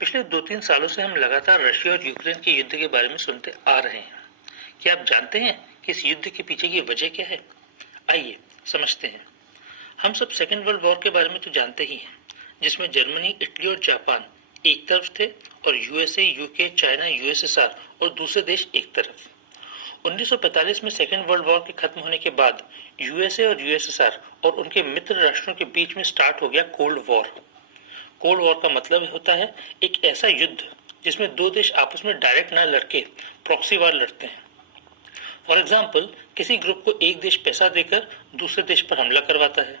पिछले 2-3 सालों से हम लगातार रशिया और यूक्रेन के युद्ध के बारे में सुनते आ रहे हैं। क्या आप जानते हैं कि इस युद्ध के पीछे की वजह क्या है? आइए समझते हैं। हम सब सेकेंड वर्ल्ड वॉर के बारे में तो जानते ही हैं, जिसमें जर्मनी, इटली और जापान एक तरफ थे और यूएसए, यूके, चाइना, यूएसएसआर और दूसरे देश एक तरफ। 1945 में सेकेंड वर्ल्ड वॉर के खत्म होने के बाद यूएसए और यूएसएसआर और उनके मित्र राष्ट्रों के बीच में स्टार्ट हो गया कोल्ड वॉर। कोल्ड वॉर का मतलब होता है एक ऐसा युद्ध जिसमें दो देश आपस में डायरेक्ट ना लड़के प्रॉक्सी वार लड़ते हैं। फॉर एग्जाम्पल, किसी ग्रुप को एक देश पैसा देकर दूसरे देश पर हमला करवाता है।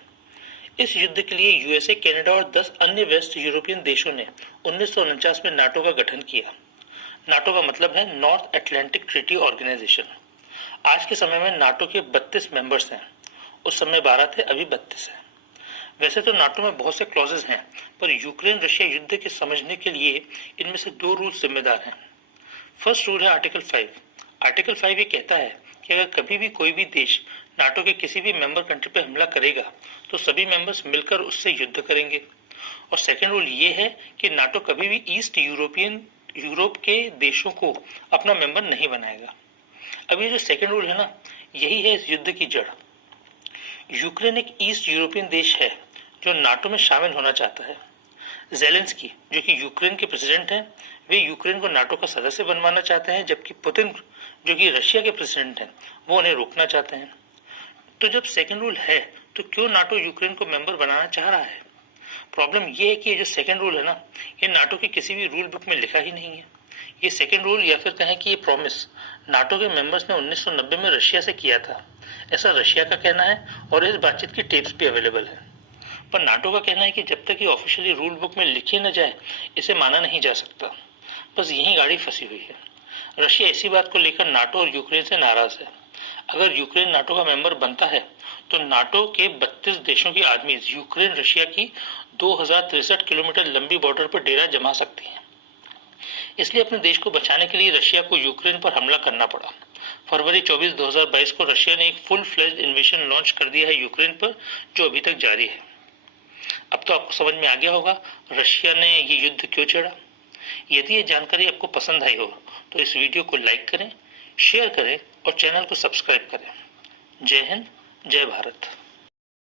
इस युद्ध के लिए यूएसए, कनाडा और 10 अन्य वेस्ट यूरोपियन देशों ने 1949 में नाटो का गठन किया। नाटो का मतलब है नॉर्थ अटलांटिक ट्रीटी ऑर्गेनाइजेशन। आज के समय में नाटो के 32 मेंबर्स हैं। उस समय 12 थे, अभी 32 हैं। वैसे तो नाटो में बहुत से क्लॉजेज हैं, पर यूक्रेन रशिया युद्ध के समझने के लिए इनमें से 2 रूल जिम्मेदार हैं। फर्स्ट रूल है आर्टिकल 5। आर्टिकल 5 ये कहता है कि अगर कभी भी कोई भी देश नाटो के किसी भी मेंबर कंट्री पर हमला करेगा तो सभी मेंबर्स मिलकर उससे युद्ध करेंगे। और सेकेंड रूल ये है कि नाटो कभी भी ईस्ट यूरोप के देशों को अपना मेंबर नहीं बनाएगा। अब ये जो सेकेंड रूल है ना, यही है इस युद्ध की जड़। यूक्रेन एक ईस्ट यूरोपियन देश है जो नाटो में शामिल होना चाहता है। जेलेंस्की, जो कि यूक्रेन के प्रेसिडेंट हैं, वे यूक्रेन को नाटो का सदस्य बनवाना चाहते हैं, जबकि पुतिन, जो कि रशिया के प्रेसिडेंट हैं, वो उन्हें रोकना चाहते हैं। तो जब सेकेंड रूल है तो क्यों नाटो यूक्रेन को मेंबर बनाना चाह रहा है? प्रॉब्लम ये है कि ये जो सेकेंड रूल है ना, ये नाटो के किसी भी रूल बुक में लिखा ही नहीं है। ये सेकेंड रूल, या फिर कहें कि ये प्रॉमिस, नाटो के मेंबर्स ने 1990 में रशिया से किया था, ऐसा रशिया का कहना है और इस बातचीत की टेप्स भी अवेलेबल है। पर नाटो का कहना है कि जब तक ये ऑफिशियली रूल बुक में लिखी न जाए, इसे माना नहीं जा सकता। बस यही गाड़ी फंसी हुई है। रशिया इसी बात को लेकर नाटो और यूक्रेन से नाराज है। अगर यूक्रेन नाटो का मेंबर बनता है तो नाटो के 32 देशों की आर्मी यूक्रेन रशिया की 2063 किलोमीटर लंबी बॉर्डर पर डेरा जमा सकती है। इसलिए अपने देश को बचाने के लिए रशिया को यूक्रेन पर हमला करना पड़ा। फरवरी 24, 2022 को रशिया ने एक फुल फ्लेज्ड इन्वेजन लॉन्च कर दिया है यूक्रेन पर, जो अभी तक जारी है। अब तो आपको समझ में आ गया होगा रशिया ने ये युद्ध क्यों छेड़ा। यदि ये जानकारी आपको पसंद आई हो तो इस वीडियो को लाइक करें, शेयर करें और चैनल को सब्सक्राइब करें। जय हिंद, जय भारत।